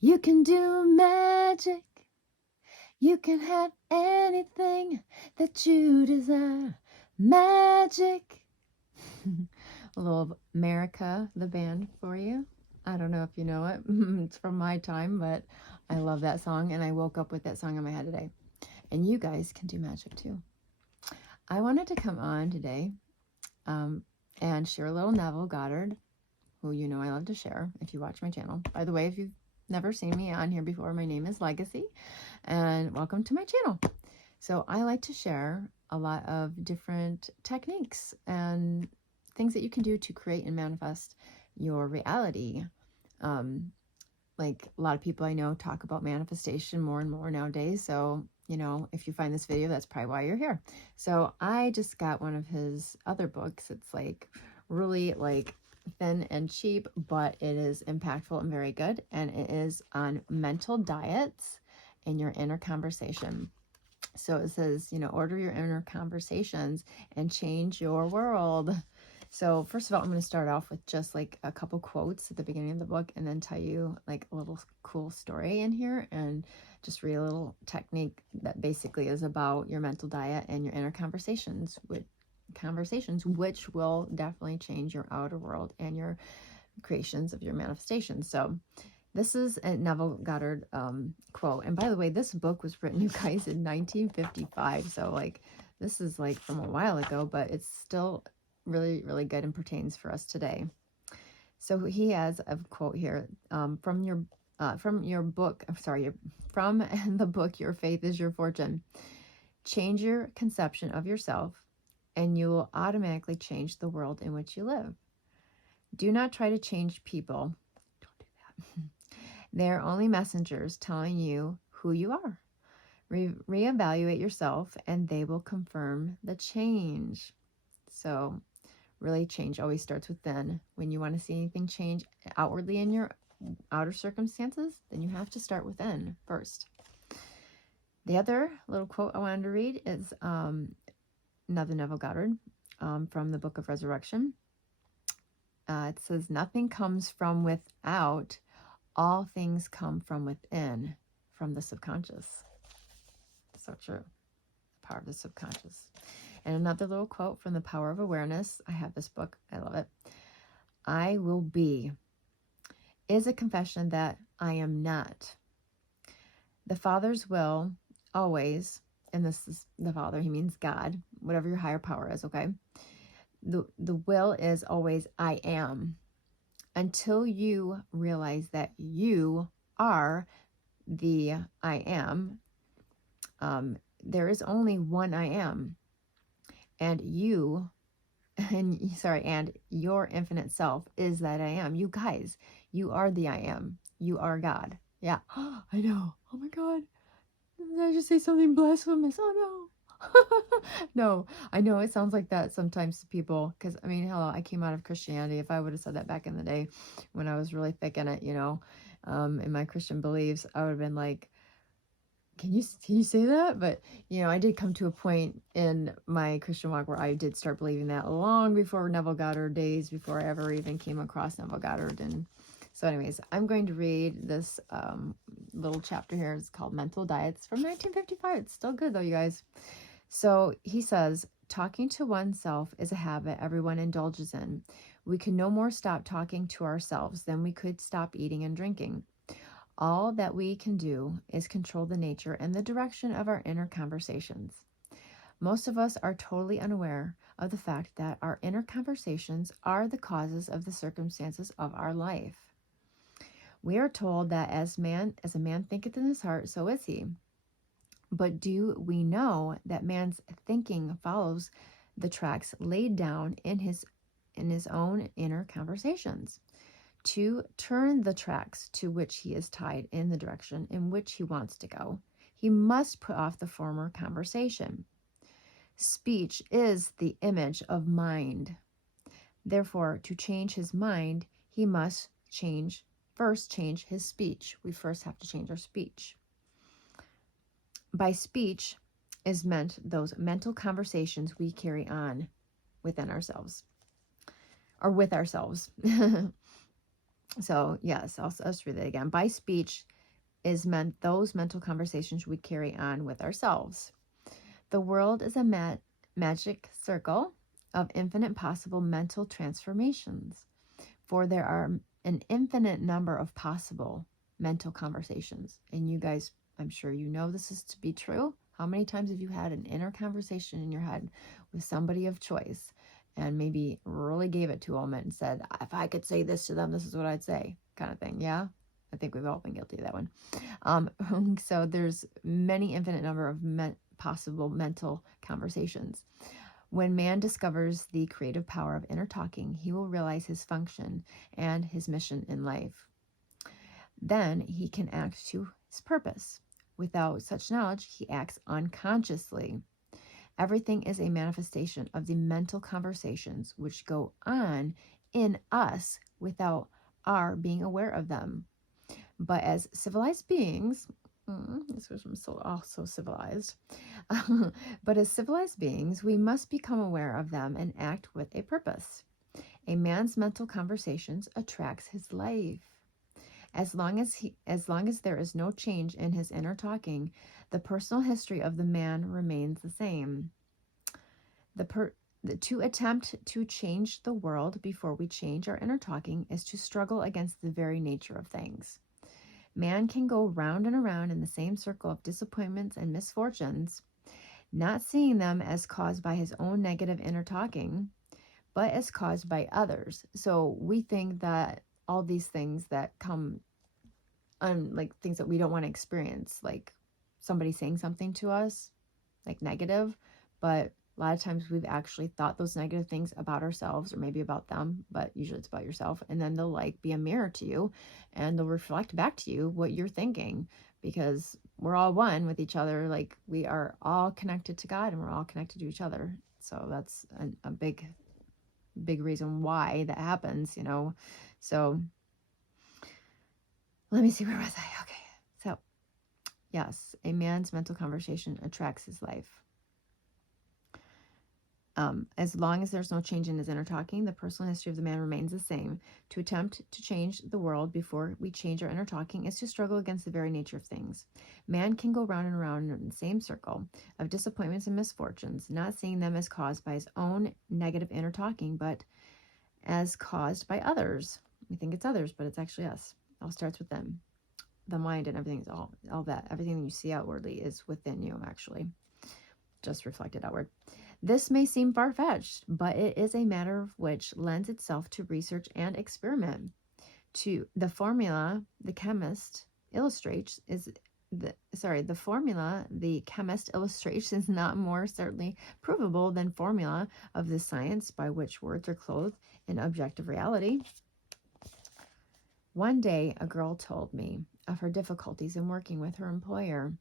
You can do magic. You can have anything that you desire. Magic. A little America, the band for you. I don't know if you know it. It's from my time, but I love that song, and I woke up with that song in my head today. And you guys can do magic too. I wanted to come on today and share a little Neville Goddard, who you know I love to share if you watch my channel. By the way, if you've never seen me on here before, my name is Legacy, and welcome to my channel. So I like to share a lot of different techniques and things that you can do to create and manifest your reality. Like a lot of people I know talk about manifestation more and more nowadays. So, you know, if you find this video, that's probably why you're here. So I just got one of his other books. It's like really like thin and cheap, but it is impactful and very good. And it is on mental diets and your inner conversation. So it says, you know, order your inner conversations and change your world. So first of all, I'm going to start off with just like a couple quotes at the beginning of the book and then tell you like a little cool story in here and just read a little technique that basically is about your mental diet and your inner conversations, which will definitely change your outer world and your creations of your manifestations. So this is a Neville Goddard quote. And by the way, this book was written, you guys, in 1955. So like this is like from a while ago, but it's still really, really good and pertains for us today. So he has a quote here from your book. I'm sorry, from the book, Your Faith is Your Fortune. Change your conception of yourself and you will automatically change the world in which you live. Do not try to change people. Don't do that. They're only messengers telling you who you are. Reevaluate yourself and they will confirm the change. So really, change always starts within. When you want to see anything change outwardly in your outer circumstances, then you have to start within first. The other little quote I wanted to read is another Neville Goddard from the Book of Resurrection. It says, nothing comes from without. All things come from within, from the subconscious. So true. The power of the subconscious. And another little quote from The Power of Awareness. I have this book. I love it. I will be is a confession that I am not. The Father's will always, and this is the Father, he means God, whatever your higher power is, okay? The will is always I am. Until you realize that you are the I am, there is only one I am. And and your infinite self is that I am. You guys, you are the I am. You are God. Yeah. I know. Oh my God. Did I just say something blasphemous? Oh no. No, I know it sounds like that sometimes to people because I mean, hello, I came out of Christianity. If I would have said that back in the day when I was really thick in it, you know, in my Christian beliefs, I would have been like, can you say that? But you know, I did come to a point in my Christian walk where I did start believing that long before Neville Goddard days, before I ever even came across Neville Goddard. And so anyways, I'm going to read this little chapter here. It's called Mental Diets from 1955. It's still good though, you guys. So he says, talking to oneself is a habit everyone indulges in. We can no more stop talking to ourselves than we could stop eating and drinking. All that we can do is control the nature and the direction of our inner conversations. Most of us are totally unaware of the fact that our inner conversations are the causes of the circumstances of our life. We are told that as a man thinketh in his heart, so is he. But do we know that man's thinking follows the tracks laid down in his own inner conversations? To turn the tracks to which he is tied in the direction in which he wants to go, he must put off the former conversation. Speech is the image of mind. Therefore, to change his mind, he must first change his speech. We first have to change our speech. By speech is meant those mental conversations we carry on within ourselves, or with ourselves. So yes, I'll read that again. By speech is meant those mental conversations we carry on with ourselves. The world is a magic circle of infinite possible mental transformations, for there are an infinite number of possible mental conversations. And you guys, I'm sure you know this is to be true. How many times have you had an inner conversation in your head with somebody of choice and maybe really gave it to them and said, if I could say this to them, this is what I'd say, kind of thing? Yeah, I think we've all been guilty of that one. So there's many infinite number of possible mental conversations. When man discovers the creative power of inner talking, he will realize his function and his mission in life. Then he can act to his purpose. Without such knowledge, he acts unconsciously. Everything is a manifestation of the mental conversations which go on in us without our being aware of them. But as civilized beings, this was also civilized, but as civilized beings, we must become aware of them and act with a purpose. A man's mental conversations attracts his life. As long as there is no change in his inner talking, the personal history of the man remains the same. To attempt to change the world before we change our inner talking is to struggle against the very nature of things. Man can go round and around in the same circle of disappointments and misfortunes, not seeing them as caused by his own negative inner talking, but as caused by others. So we think that all these things that come like things that we don't want to experience, like somebody saying something to us, like negative, but a lot of times we've actually thought those negative things about ourselves or maybe about them, but usually it's about yourself. And then they'll like be a mirror to you and they'll reflect back to you what you're thinking, because we're all one with each other. Like we are all connected to God and we're all connected to each other. So that's a big reason why that happens, you know. So let me see, where was I? Okay. So yes, a man's mental conversation attracts his life. As long as there's no change in his inner talking, the personal history of the man remains the same. To attempt to change the world before we change our inner talking is to struggle against the very nature of things. Man can go round and around in the same circle of disappointments and misfortunes, not seeing them as caused by his own negative inner talking, but as caused by others. We think it's others, but it's actually us. It all starts with them. The mind and everything is all that. Everything that you see outwardly is within you, actually, just reflected outward. This may seem far-fetched, but it is a matter which lends itself to research and experiment. The formula the chemist illustrates is not more certainly provable than formula of the science by which words are clothed in objective reality. One day, a girl told me of her difficulties in working with her employer.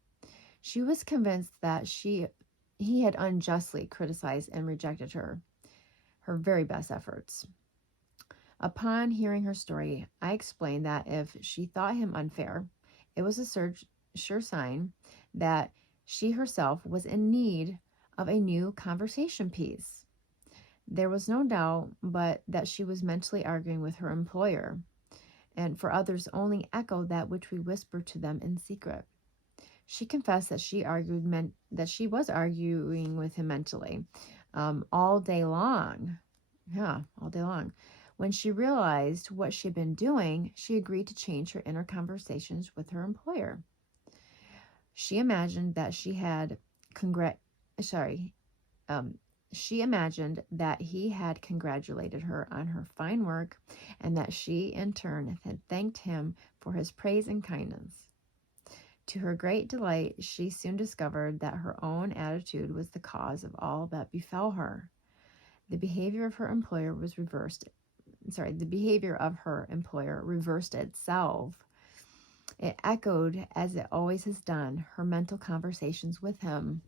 She was convinced that he had unjustly criticized and rejected her very best efforts. Upon hearing her story, I explained that if she thought him unfair, it was a sure sign that she herself was in need of a new conversation piece. There was no doubt but that she was mentally arguing with her employer, and for others only echoed that which we whispered to them in secret. She confessed that she was arguing with him mentally all day long. Yeah, all day long. When she realized what she'd been doing, she agreed to change her inner conversations with her employer. She imagined that he had congratulated her on her fine work, and that she in turn had thanked him for his praise and kindness. To her great delight, she soon discovered that her own attitude was the cause of all that befell her. The behavior of her employer reversed itself. It echoed, as it always has done, her mental conversations with him.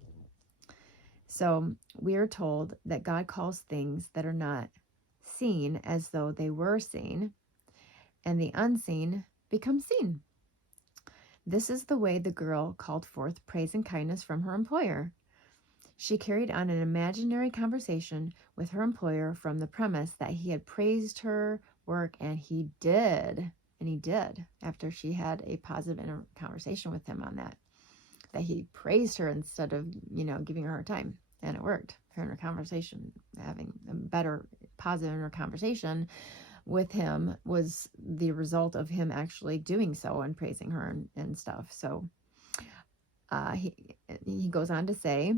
So we are told that God calls things that are not seen as though they were seen, and the unseen become seen. This is the way the girl called forth praise and kindness from her employer. She carried on an imaginary conversation with her employer from the premise that he had praised her work. And he did. And he did, after she had a positive inner conversation with him on that he praised her instead of, giving her a hard time. And it worked. Her inner conversation, having a better positive inner conversation with him, was the result of him actually doing so and praising her and stuff. So he goes on to say,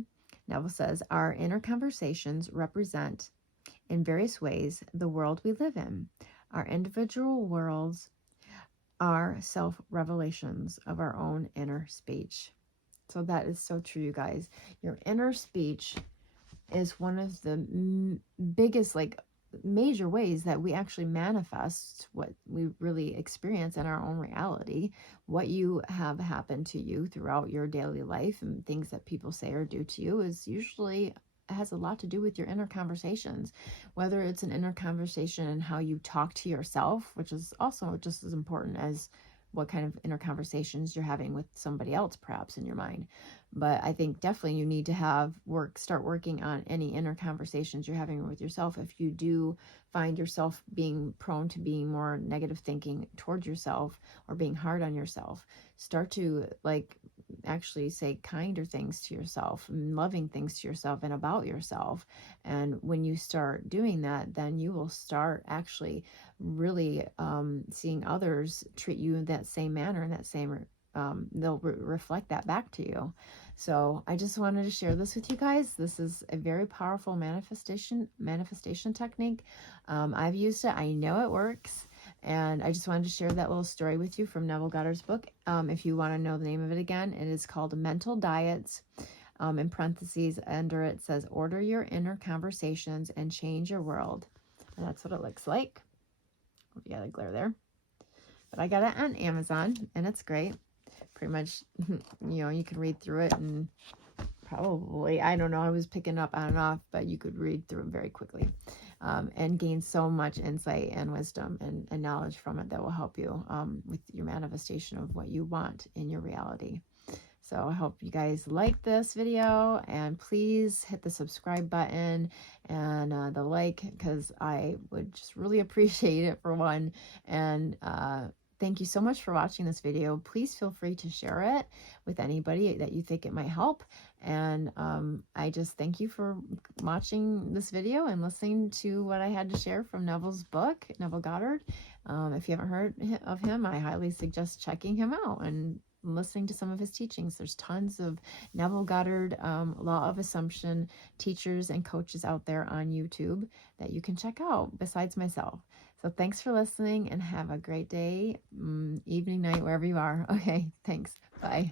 Neville says, our inner conversations represent in various ways the world we live in. Our individual worlds are self-revelations of our own inner speech. So that is so true, you guys. Your inner speech is one of the biggest, major ways that we actually manifest what we really experience in our own reality. What you have happened to you throughout your daily life and things that people say or do to you is usually has a lot to do with your inner conversations, whether it's an inner conversation and how you talk to yourself, which is also just as important as what kind of inner conversations you're having with somebody else, perhaps in your mind. But I think definitely you need to start working on any inner conversations you're having with yourself. If you do find yourself being prone to being more negative thinking towards yourself or being hard on yourself, start to actually say kinder things to yourself and loving things to yourself and about yourself. And when you start doing that, then you will start actually really seeing others treat you in that same manner, and that same they'll reflect that back to you. So I just wanted to share this with you guys. This is a very powerful manifestation technique. I've used it. I know it works. And I just wanted to share that little story with you from Neville Goddard's book. If you want to know the name of it again, it is called Mental Diets. In parentheses under it says, order your inner conversations and change your world. And that's what it looks like. Hope you got a glare there. But I got it on Amazon, and it's great. Pretty much, you can read through it and probably, I don't know, I was picking up on and off, but you could read through it very quickly and gain so much insight and wisdom and knowledge from it that will help you with your manifestation of what you want in your reality. So I hope you guys like this video, and please hit the subscribe button and the like, because I would just really appreciate it, for one. And thank you so much for watching this video. Please feel free to share it with anybody that you think it might help. And I just thank you for watching this video and listening to what I had to share from Neville's book, Neville Goddard. If you haven't heard of him, I highly suggest checking him out and listening to some of his teachings. There's tons of Neville Goddard Law of Assumption teachers and coaches out there on YouTube that you can check out besides myself. So thanks for listening, and have a great day, evening, night, wherever you are. Okay, thanks. Bye.